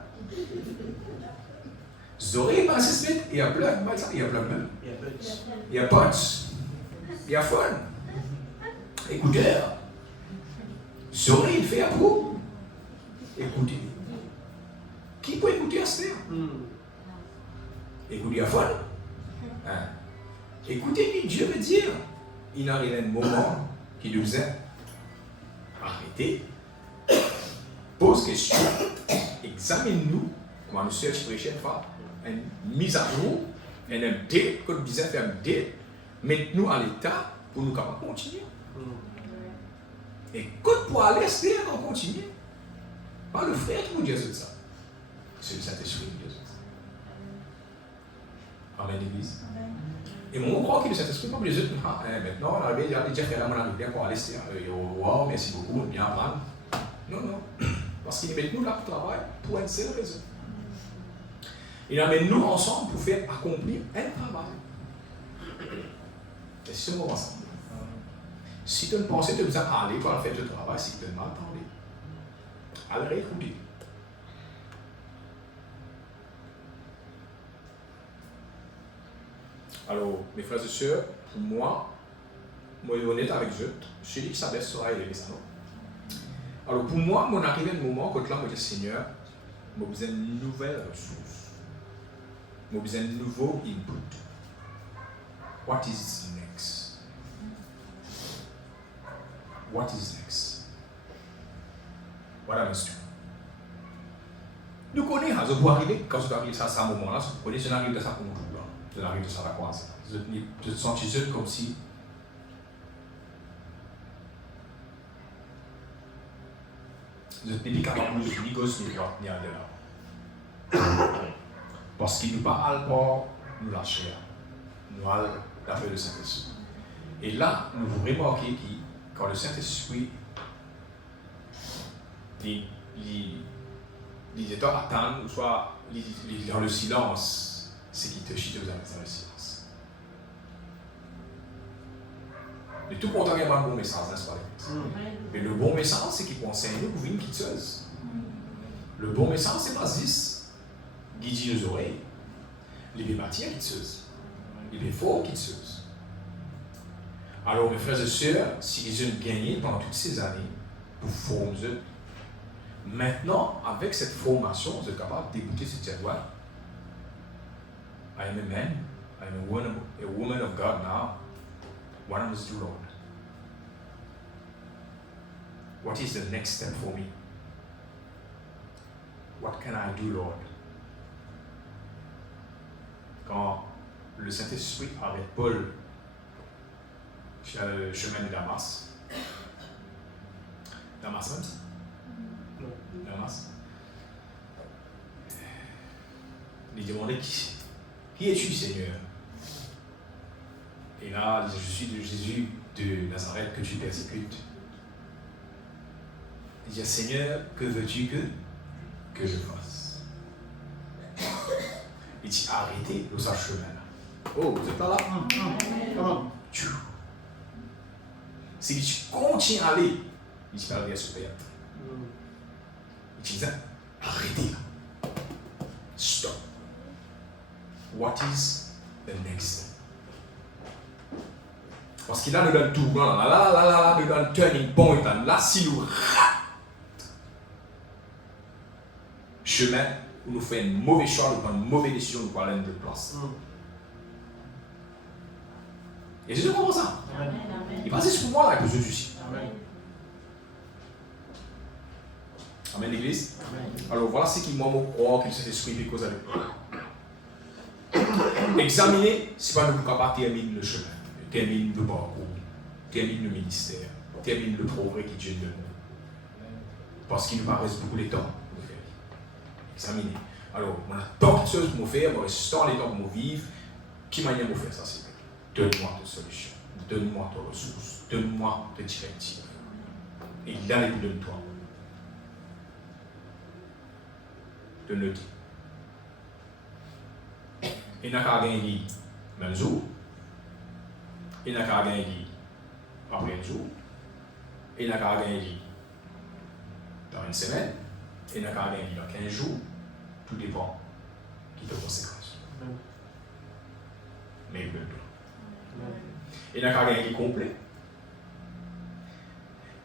Les oreilles pas se mettre, il y a plein, il y a plein. Il y a potes, il y a fun, écouteur. Les oreilles, il fait à vous. Écoutez. Qui peut écouter à ce terre? Écoutez à fond. Hein? Écoutez ce que Dieu veut dire. Il arrive un moment qui nous a arrêté. Pose question. Examine-nous. Comment nous sommes expression une mise à jour. Un update. Comme disait, faire un update. Mettez-nous à l'état pour nous capables de continuer. Et quand pour aller, c'est on continue. Pas le frère qui vous dit ça. C'est le Saint-Esprit qui dit ça. Amen, l'Église. Et moi, je crois que le Saint-Esprit, comme les autres, maintenant, on arrive à dire qu'il y a mon ami pour aller, wow, merci beaucoup, bien apprendre. Non, non. Parce qu'il met nous là pour travailler pour une seule raison. Il amène nous ensemble pour faire accomplir un travail. Et c'est ce moment ça. Si tu ne pensais que tu as parlé pour faire ce travail, c'est que tu n'as pas parlé. Allez réécouter. Alors, mes frères et sœurs, pour moi, je suis honnête avec eux, je dis que ça sera élevé, ça non. Alors, pour moi, mon arrivé un moment, quand là, je dis Seigneur, j'ai besoin de nouvelles ressources. J'ai besoin de nouveaux inputs. What is next? What is next? What am I doing? Nous connaissons, je peux arriver, quand je arrive à ce moment-là, vous connaissez, je n'arrive de ça pour nous. Je n'arrive de ça à quoi? Je sens comme si je n'étais pas capable de négocier ni aller là. Parce qu'il ne parle pas nous lâcher. Nous allons l'affaire du Saint-Esprit. Et là, nous vous remarquez que quand le Saint-Esprit les états attendent, ou soit dans le silence, c'est qu'il te chie dans le silence. De tout content, il y a un bon message, n'est-ce pas? Mais le bon message, c'est qu'il conseille nous pour une quitteuse. Le bon message, c'est pas 10. Guider nos oreilles. Il est bâtir quitteuse. Il est fort quitteuse. Alors, mes frères et sœurs, si ils ont gagné pendant toutes ces années pour former, maintenant, avec cette formation, vous êtes capable de débuter cette jadouane. I am a man, I am a woman of God now. What must I do, Lord? What is the next step for me? What can I do, Lord? Quand le Saint-Esprit arrête Paul sur le chemin de Damas, Damas même ça? Damas. Il demandait qui es-tu, Seigneur? Et là, je suis de Jésus de Nazareth que tu persécutes. Il dit, Seigneur, que veux-tu que je fasse? Il dit, arrêtez le chemin là. Oh, vous êtes pas là? Si tu continues à aller, il dit, pas bien se perdre. Il dit, arrêtez là. Stop. What is the next step? Parce qu'il a le tournant, là, le turning point, là, si nous ratons chemin où nous faisons un mauvais choix, nous prenons une mauvaise décision, nous prenons de place. Et Jésus comprend ça. Il passe sur moi là que je suis. Amen, l'Église. Alors voilà ce qui m'a croire que le Saint-Esprit est cause avec nous. Examiner, ce n'est pas nous capables de terminer le chemin, terminer le parcours, termine le ministère, termine le progrès qui Dieu nous donne. Parce qu'il nous paraît beaucoup de temps. Examiner. Alors, on a tant de choses pour faire, on reste tant de temps pour vivre. Qui manière pour faire ça, c'est vrai. Donne-moi tes solutions, donne-moi tes ressources, donne-moi tes directives. Et il a les pour donner toi. De noter. Il n'a qu'à gagner même jour. Il n'a qu'à gagner après un jour. Il n'a qu'à gagner dans une semaine. Il n'a qu'à gagner dans 15 jours. Tout dépend qui te conséquence. Mais il peut le. Il n'a qu'à gagner complet.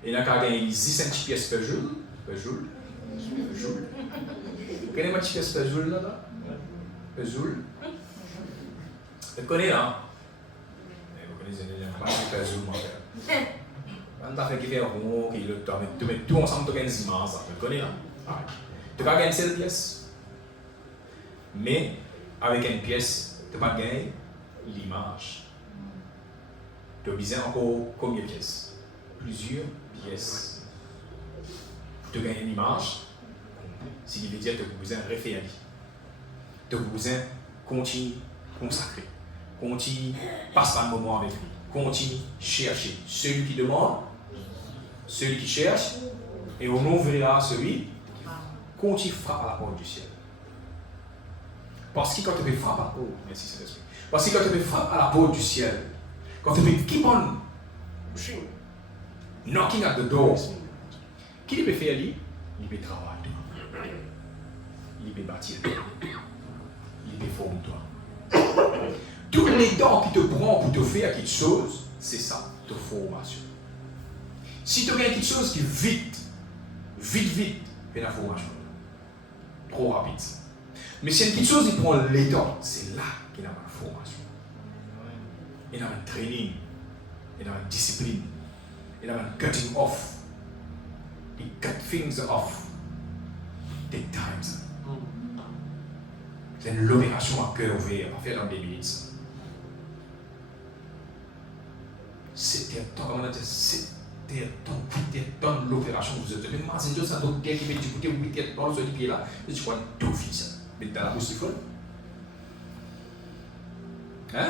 Il n'a qu'à gagner 10 pièces par jour. Par jour. Vous connaissez ma petite pièce par jour là? Par jour. Vous connaissez là? Vous connaissez pas par jour, mon frère. On a fait qui fait un rond, qui le temps, tu mets tout ensemble, tu gagnes 10 images. Vous connaissez là? Tu vas gagner 7 pièces. Mais avec une pièce, tu vas gagner l'image. Tu as besoin encore combien de pièces? plusieurs pièces. Pour te gagner une image, ce qui veut dire que tu as besoin de référer. Tu as besoin de continuer consacrer. Continue, passe un moment avec lui. Continue, chercher. Celui qui demande, celui qui cherche, et on ouvrira celui. Continue, frappe à la porte du ciel. Parce que quand tu frappes à la porte, merci Saint-Esprit. Parce que quand tu frappes à la porte du ciel, quand tu keep on knocking at the door, qui peut faire lui? Il peut travailler. Il peut bâtir. Il peut former toi. Tous les dents qui te prend pour te faire quelque chose, c'est ça, ta formation. Si tu as quelque chose qui vite, fait la formation. Trop rapide. Mais si il y a quelque chose qui prend les dents, c'est là qu'il y a une formation. Il y a un training, il y a une discipline, il y a un cutting off. Il cut things off. Take times. C'est une l'opération à cœur ouvert, à faire dans des minutes. C'était un temps, comment on dit, c'était un temps de l'opération. Vous êtes même Messenger, ça doit bien qui met du côté 8 dans le pied là. Je crois tout fils. Mais dans la bouche, c'est folle. Hein?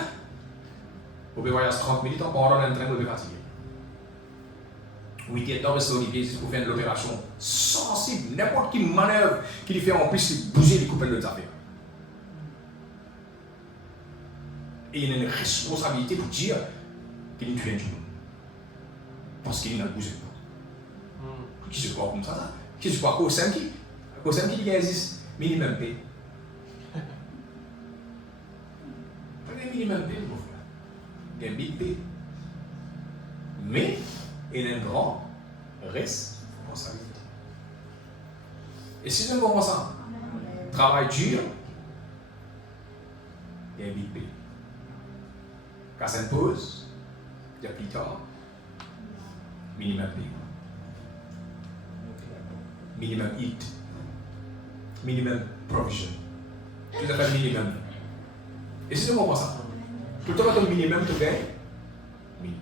Vous pouvez voyager 30 minutes en pendant un train, vous pouvez fatiguer. 8 dans le sol, c'est pour faire l'opération sensible. N'importe qui manœuvre qui lui fait en plus bouger les coupelles de affaires. Et il a une responsabilité pour dire qu'il tue un du monde. Parce qu'il n'a bougé pas. Qui se croit comme ça? Qui se croit qu'au sein qui existe, minimum P. Pas un minimum P, mon frère. Il y a un big P. Mais il a une grande responsabilité. Et si nous voyons ça, travail dur, il y a un big P. Quand ça se pose, il y a plus tard, minimum P. Minimum eat. Minimum provision. Tout à fait minimum. Et si nous voyons ça, tout le temps, le minimum, tu gagnes. Minimum.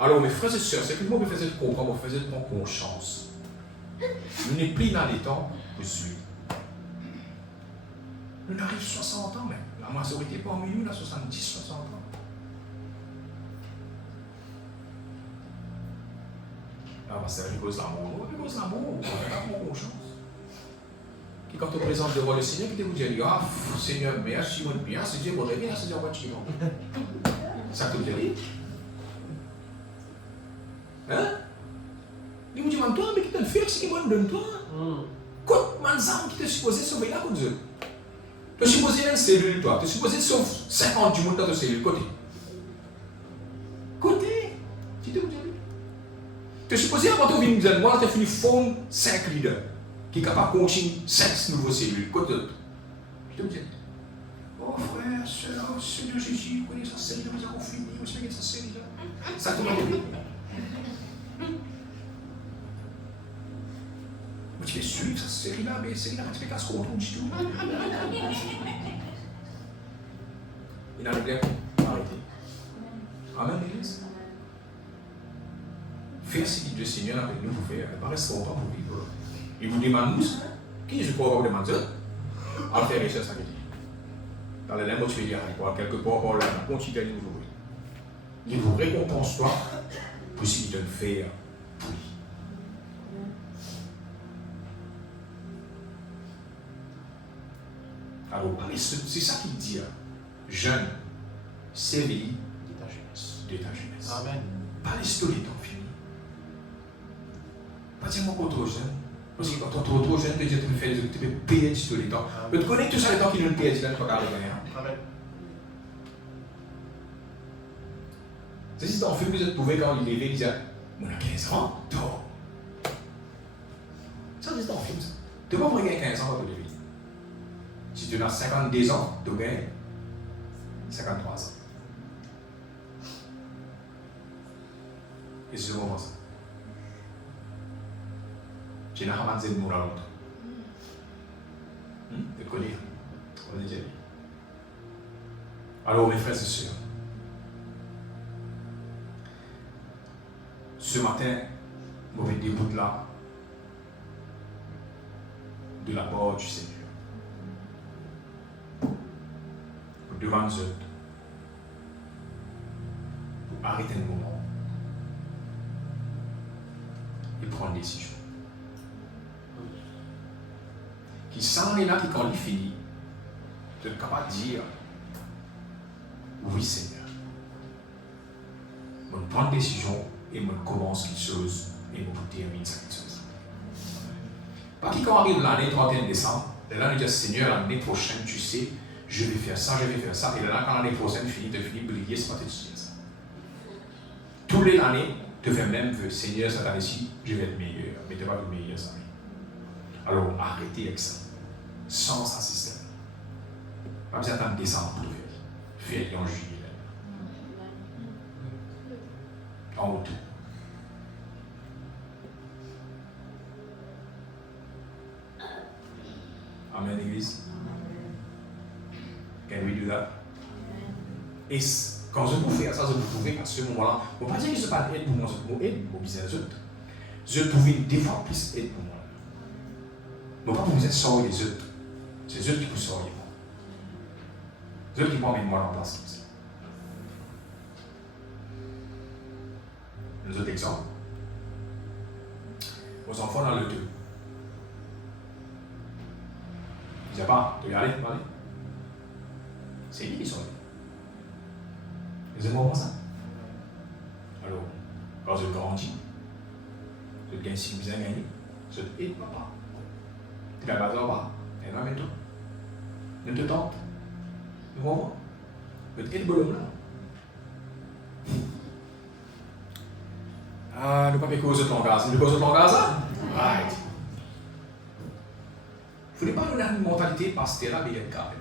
Alors, mes frères et sœurs, c'est que moi, je faisais comprendre, je faisais prendre conscience. Nous n'est plus dans les temps de suivre. Nous arrivons 60 ans, mais la majorité parmi nous, a 70, 60 ans. Ah, bah, c'est à cause de l'amour. À cause de l'amour, on n'a pas de conscience. Et quand on présente devant le Seigneur, qui te vous dit, ah, Seigneur, merci, mon bien, c'est Dieu, mon rêve, c'est Dieu, mon chiron. Ça te dit? Hein? Il me dit, toi, mais qui te le fait, c'est qui me donne toi? Quand Manzam qui te supposé sauver là, comme Dieu. Tu es supposé une cellule, toi. Tu es supposé sauver 50 du monde dans ta cellule, côté. Côté. Tu te dis? Tu es supposé avant de venir, moi, tu as fini forme 5 leaders qui sont capables de continuer 5 nouveaux cellules. Côté. Tu te dis? Oh frère, soeur, Seigneur Jésus, vous connaissez sa cellule, vous avez fini, vous savez sa cellule. Ça te m'a dit. Tu es suivre cette série-là, mais c'est la explication qu'on trouve du tout. Il n'a rien arrêté. Amen, l'église. Faire ce que le Seigneur a appelé nous pour faire, pas rester content pour vivre. Il vous demande nous, qui je crois vous demande à faire réussir ça. Dans les langues, tu veux dire, quelque part, par là, continue à nous jouer. Il vous récompense toi pour ce qu'il te fait pour lui. Alors, c'est ça qu'il dit. Jeune, séville de ta jeunesse. Amen. Pas l'histoire de ton fini. Pas seulement quand tu es jeune. Parce que quand tu es trop jeune, tu peux payer l'histoire de temps. Mais tu connais tout ça le temps qu'il nous paye, tu vas pas garder rien. Amen. C'est si dans le film, vous êtes trouvé quand il est levé, il disait, on a 15 ans, dors. Ça, c'est dans le film, ça. Tu ne peux pas gagner 15 ans quand tu es levé. Si tu as 52 ans, tu gagnes 53 ans. Et c'est le moment ça. Tu n'as pas de mots à l'autre. Tu connais. On est déjà dit. Alors, mes frères et sœurs, Ce matin, mauvais début là, de la part du Seigneur. Pour devant nous autres, pour arrêter le moment et prendre une décision. Qui sent là qui quand il finit, de être capable de dire oui Seigneur. Je prends une décision et je commence quelque chose et je termine cette chose. Parce que quand arrive l'année 31 décembre, et là, nous disons Seigneur, l'année prochaine, tu sais, je vais faire ça, je vais faire ça. Et là, quand l'année prochaine finit, tu finis de briller, c'est pas te dire ça. Tous les années, tu fais même vœu, Seigneur, cette année-ci, je vais être meilleur. Mais tu ne vas pas être meilleur, ça. Alors, arrêtez avec ça. Sans un système. Pas besoin d'attendre décembre pour le faire. Faites en juillet. En août. Amen, Église. Can we do that? Et quand je vous fais ça, je vous trouvez à ce moment-là, on ne va pas dire que je ne pas aide pour moi, je aide pour business autres. Je trouve des fois plus aide pour moi. Mais pas pour vous être sorti les autres. C'est eux qui vous sortent. C'est eux qui vont mettre moi en place comme ça. Un autre exemple. Vos enfants dans le 2. Ils disent pas, tu veux aller, allez. C'est lui qui sont là. Vous aimez comment ça? Alors, quand je grandis, je gagne 6 000 gagner, je aide papa. Tu vas pas pas. Et non, mais toi. Ne te tente. Tu comprends? Je t'aide le bonhomme là. Ah, nous ne pouvons pas causer de langage. Nous causons de langage, ça? Right. Il ne faut pas donner une mentalité pastorale et être capable.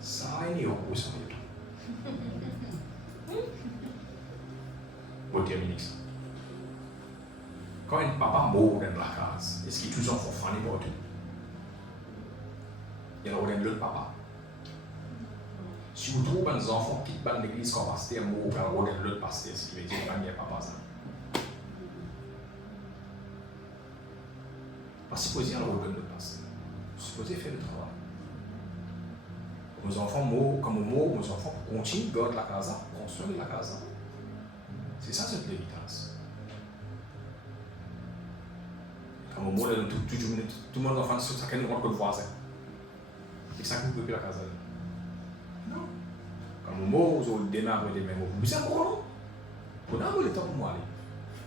Ça, il y a un ça. Pour terminer ça. Quand un papa mort dans la case, est-ce qu'il toujours faut faire n'importe où? Il y a l'autre papa. Si vous trouvez des enfants qui quittent l'église comme pasteur mort, il y a l'autre pasteur, ce qui veut dire qu'il n'y a pas papa ça. Pas supposé à l'autre pasteur. Supposé faire le travail. Nos enfants morts, comme morts, nos enfants continuent de garder la casa, construire la casa. C'est ça cette l'héritage. Comme mort, tout le monde enfant sur chacun nous rencontre le voisin. C'est ça qu'on peut la casa. Non. Comme mort, on démarre les mêmes mots. Mais c'est encore non. On a le temps pour moi aller.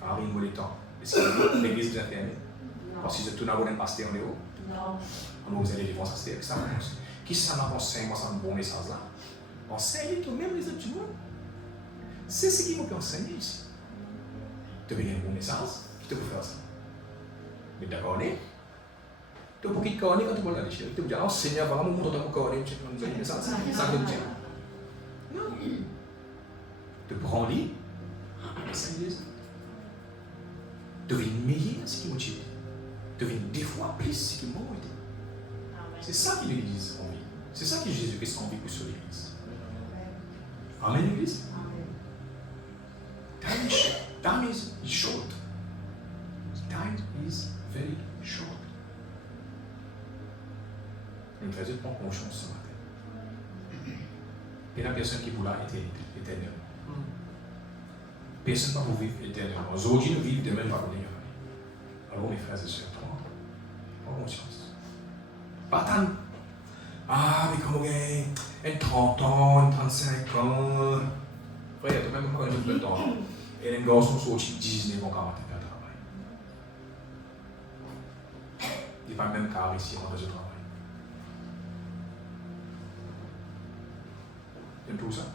On a le temps. Est-ce que l'église est fermée? Parce que tout le monde est pasteur en haut. Non. Alors vous allez les voir, ça c'est ça. Qui ça m'a conseillé, moi, c'est un bon message là. Enseigne toi-même les autres du monde. C'est ce qui vous enseigner ici. Tu veux un bon message, qui te peut faire ça? Mais d'accord, tu peux quitter quand tu vas aller chez tu peux dire, oh Seigneur, voilà mon monde dans mon corps, tu vas nous donner ça, ça veut dire. Non. Tu prends l'île, enseigne les autres. Tu deviens meilleur ce qui vous dit. Tu deviens 10 fois plus ce qui m'ont été. C'est ça que l'Église a envie. C'est ça que Jésus-Christ a envie pour sur l'Église. Amen, l'Église? Time is short. Time is very short. Une faisait prendre conscience ce matin. Et la personne qui vous l'a éternellement. Personne ne va vous vivre éternellement. Aujourd'hui, nous vivons demain, pas venir. Alors, mes frères et sœurs, prends conscience. Pas tant. Ah, mais comment un 30 ans, un 35 ans. Frère, tu as même pas un autre temps. Et les garçons sont aussi 19 ans quand ils faire travail. Il n'y a pas même qu'à réussir dans ce travail. C'est tout ça.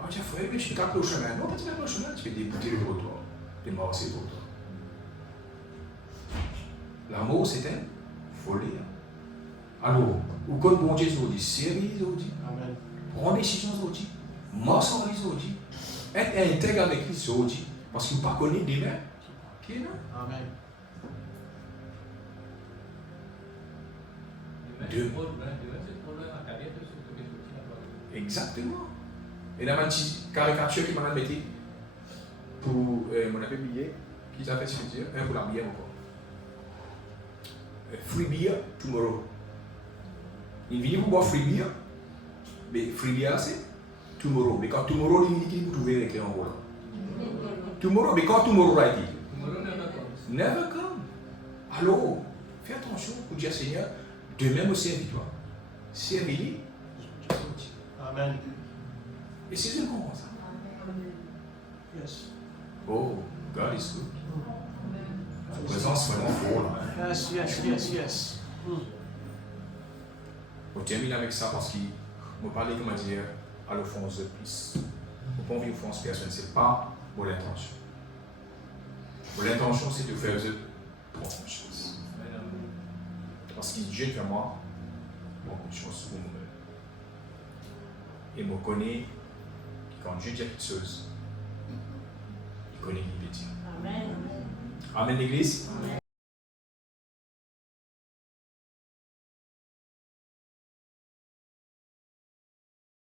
Ah, tiens, frère, mais tu tapes le chemin. Non, tu tapes le chemin, tu peux débouter le trottoir. Tu es mort, c'est pour toi. L'amour, c'est une folie. Alors, ou comme bon Dieu dit, sérieux dit, prends des décisions dit, marche dit, être intègre avec lui dit, parce qu'il ne pas connaît des mains. Qui est là? Amen. Exactement. Et la petite caricature qui m'a mis, pour mon appel billet, qui t'a fait ce dire, pour la bière encore. Free beer tomorrow. Il vient pour boire free beer, mais free beer c'est tomorrow. Mais quand tomorrow, il dit pour trouver les clés en haut là. Tomorrow, mais quand tomorrow là, il dit Tomorrow never comes. never come. Alors, fais attention pour dire Seigneur, demain me servir-toi. Servis-lui. Amen. Et c'est une comment ça? Yes. Oh, God is good. La présence vraiment fort là. Yes, yes, yes, yes. On termine avec ça parce qu'il me parlait, comment dire, à l'offense de plus. On ne peut pas envie d'offense personne, ce n'est pas mon intention. Mon intention, c'est de faire de bonnes choses. Parce qu'il Dieu fait moi beaucoup de choses pour moi-même. Et me connaît, quand Dieu dit quelque chose, il connaît qui peut dire. Amen. Amen, l'église. Amen.